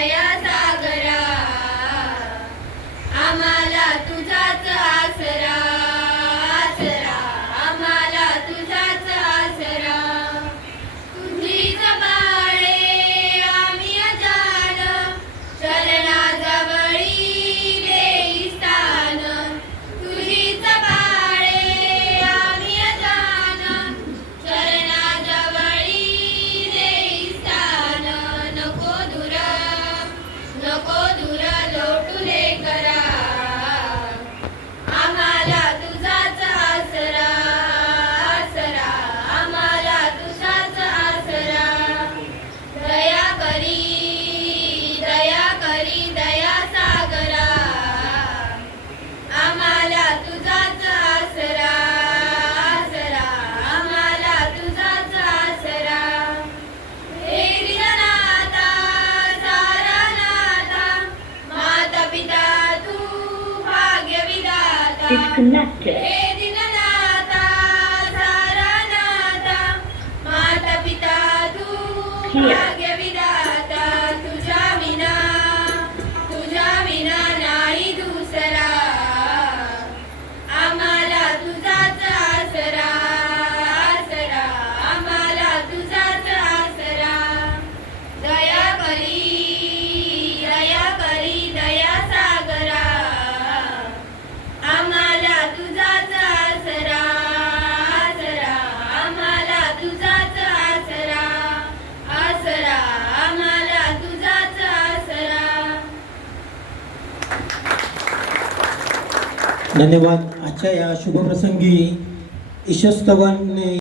दया सागरा आम्हाला तुझाच आसरा आसरा आम्हाला तुझाच आसरा तुझीच बाळे आम्ही अजान चरणाजवळी देई स्थान तुझीच बाळे आम्ही अजान चरणाजवळी देई स्थान नको दूर लोटुले करा आम्हाला तुझाच आसरा आसरा आम्हाला तुझाच आसरा दया करी दया सागरा आम्हाला तुझाच आसरा आसरा आम्हाला तुझाच आसरा हे दीननाथा सारनाथा माता पिता तू भाग्य विधाता Disconnected. हे दीननाथा सारनाथा माता पिता तू Here. भाग्य विधाता तुझ्या विना नाही दुसरा आम्हाला तुझाच आसरा आसरा आम्हाला तुझाच आसरा दया करी दया सागरा आम्हाला तुझाच आसरा आसरा आम्हाला तुझाच आसरा आसरा आम्हाला तुझाच आसरा धन्यवाद. आजच्या या शुभप्रसंगी ईशस्तवन